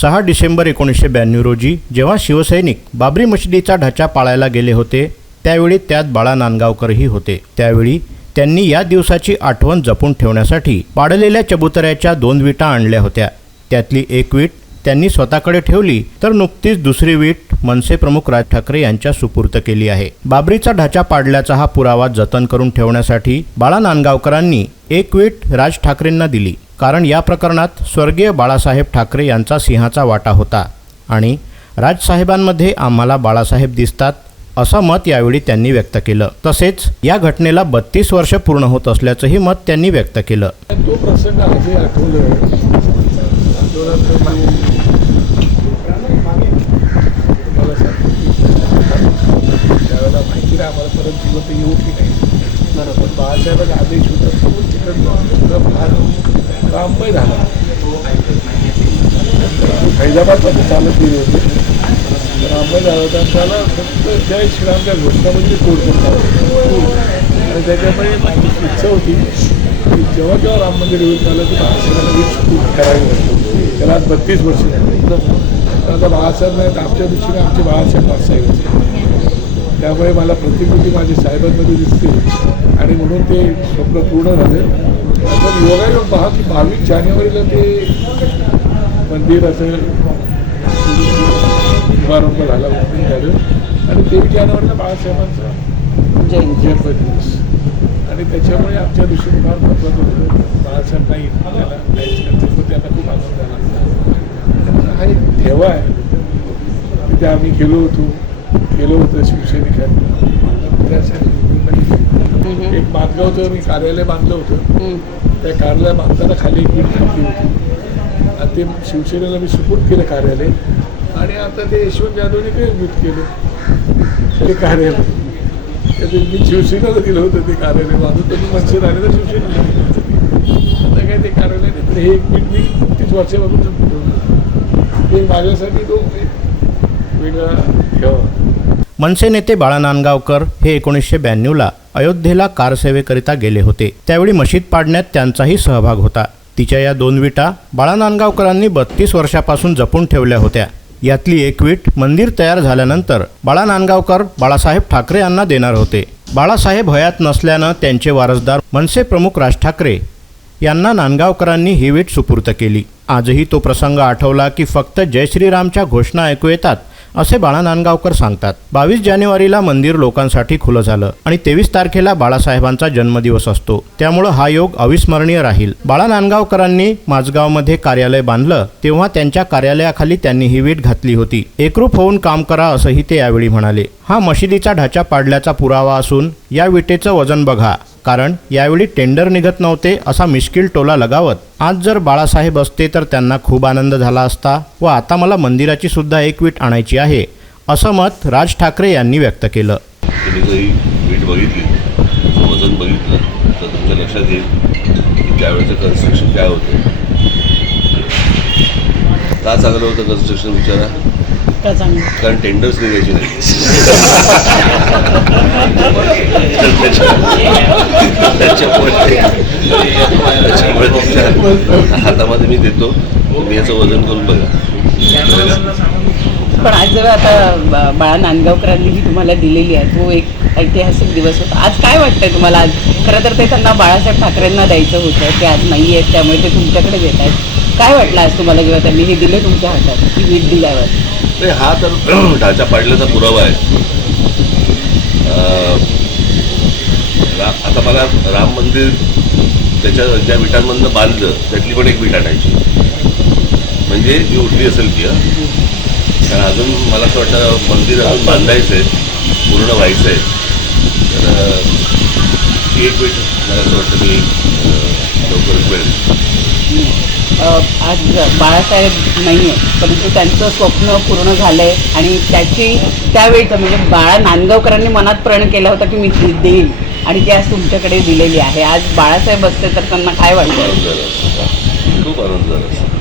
सहा डिसेंबर एकोणीसशे ब्याण्णव रोजी जेव्हा शिवसैनिक बाबरी मशिदीचा ढाचा पाळायला गेले होते त्यावेळी त्यात बाळा नांदगावकरही होते. त्यावेळी त्यांनी या दिवसाची आठवण जपून ठेवण्यासाठी पाडलेल्या चबुतऱ्याच्या दोन विटा आणल्या होत्या. त्यातली एक वीट त्यांनी स्वतःकडे ठेवली तर नुकतीच दुसरी वीट मनसे प्रमुख राज ठाकरे यांच्या सुपूर्त केली आहे. बाबरीचा ढाचा पाडल्याचा हा पुरावा जतन करून ठेवण्यासाठी बाळा नांदगावकरांनी एक वीट राज ठाकरेंना दिली. कारण या प्रकरणात स्वर्गीय बाळासाहेब ठाकरे यांचा सिंहाचा वाटा होता आणि राजसाहेबांमध्ये आम्हाला बाळासाहेब दिसतात असं मत यावेळी त्यांनी व्यक्त केलं. तसेच या घटनेला बत्तीस वर्ष पूर्ण होत असल्याचंही मत त्यांनी व्यक्त केलं. तो प्रसंग आधी आठवलं. आम्हाला परत जिवंत येऊ की नाही आदेश होता तो तिकडनं लांबही झाला. राममय झाला चालत गेले होते. लांबही झाला होता त्याला फक्त जय श्रीरामच्या घोषणामध्ये तोड करतात आणि त्याच्यामुळे माझी इच्छा होती की जेव्हा जेव्हा राम मंदिर येऊन झालं की बाळासाहेबांना वीज पूर्ण करावी लागतो त्याला आज बत्तीस वर्ष झाली. तर आता बाळासाहेब नाही आमच्या दृष्टीने आमचे बाळासाहेब बाळासाहेबांचे त्यामुळे मला प्रतिकृती माझ्या साहेबांमध्ये दिसते. आणि म्हणून ते स्वप्न पूर्ण झाले. पण योगायोग पहा की बावीस जानेवारीला ते मंदिर असं शुभारंभ झाला ओपनिंग झालं आणि तेवीस जानेवारीला बाळासाहेबांचा जन्मदिवस. आणि त्याच्यामुळे आमच्या दृष्टीने फार महत्त्वाचं होतं. बाळासाहेब नाही त्याला पण त्यांना खूप आनंद झाला. हा एक ठेवा आहे. तिथे आम्ही गेलो होतो. गेलो होतो शिवसैनिकांनी त्यासाठी एक बांधगावचं मी कार्यालय बांधलं होतं. त्या कार्यालय बांधताना खाली एक वीट टाकली होती. आणि ते शिवसेनेला मी सुपूर्द केलं कार्यालय. आणि आता ते यशवंत जाधवने काही केलं. ते कार्यालय. मी शिवसेनेला दिलं होतं ते कार्यालय बांधून. तर मी मनसे राहिले तर शिवसेनेला दिलं होतं. आता काय ते कार्यालय नाही हे एक वीट मी तीस वर्षापासून ते माझ्यासाठी तो एक वेगळा ठेवा. मनसे नेते बाळा नांदगावकर हे एकोणीसशे ब्याण्णवला अयोध्येला कारसेवेकरिता गेले होते. त्यावेळी मशीद पाडण्यात त्यांचाही सहभाग होता. तिच्या या दोन विटा बाळा नांदगावकरांनी बत्तीस वर्षापासून जपून ठेवल्या होत्या. यातली एक वीट मंदिर तयार झाल्यानंतर बाळा नांदगावकर बाळासाहेब ठाकरे यांना देणार होते. बाळासाहेब हयात नसल्यानं त्यांचे वारसदार मनसे प्रमुख राज ठाकरे यांना नांदगावकरांनी ही वीट सुपूर्त केली. आजही तो प्रसंग आठवला की फक्त जय श्रीरामच्या घोषणा ऐकू येतात असे बाळा नांदगावकर सांगतात. बावीस जानेवारीला मंदिर लोकांसाठी खुलं झालं आणि तेवीस तारखेला बाळासाहेबांचा जन्मदिवस असतो. त्यामुळं हा योग अविस्मरणीय राहील. बाळा नांदगावकरांनी माझगावमध्ये कार्यालय बांधलं तेव्हा त्यांच्या कार्यालयाखाली त्यांनी ही वीट घातली होती. एकरूप होऊन काम करा असंही ते यावेळी म्हणाले. हा मशिदीचा ढाचा पाडल्याचा पुरावा असून या विटेचं वजन बघा. कारण यावेळी टेंडर निघत नव्हते असा मिश्किल टोला लगावत. आज जर बाळासाहेब असते तर त्यांना खूप आनंद झाला असता व आता मला मंदिराची सुद्धा एक वीट आणायची आहे असं मत राज ठाकरे यांनी व्यक्त केलं. वीट बघितली वजन बघितलं तर तुमच्या लक्षात येईल त्यावेळेचं कन्स्ट्रक्शन काय होतं. का चांगलं होतं कन्स्ट्रक्शन विचारा. का चांगलं. कारण टेंडर्स निघायचे नाही. त्याच्यामुळे हातामध्ये मी देतो. तुम्ही याचं वजन करून बघा. पण आज जेव्हा आता बाळा नांदगावकरांनी ही तुम्हाला दिलेली आहे तो एक ऐतिहासिक दिवस होता. आज काय वाटतंय तुम्हाला? आज खरं तर ते त्यांना बाळासाहेब ठाकरेंना द्यायचं होतं ते आज नाही आहेत त्यामुळे ते तुमच्याकडे देत आहेत. काय वाटलं आज तुम्हाला जेव्हा त्यांनी हे दिले तुमच्या हातात ही वीट दिल्यावर? नाही हा तर ढाचा पाडल्याचा पुरावा आहे. आता मला राम मंदिर त्याच्या ज्या विटांमधनं बांधलं त्यातली पण एक विट आणायची. म्हणजे ती उठली असेल ती कारण अजून मला असं वाटतं मंदिर अजून बांधायचं आहे पूर्ण व्हायचं आहे तर ती एक विट मला असं वाटतं मी लवकर आज बाळासाहेब नाही आहे परंतु त्यांचं स्वप्न पूर्ण झालं आहे आणि त्याची त्यावेळीचं म्हणजे बाळा नांदगावकरांनी मनात प्रण केला होता की मी ती देईन आणि ती आज तुमच्याकडे दिलेली आहे. आज बाळासाहेब असते तर त्यांना काय वाटतं? खूप आनंद झाला.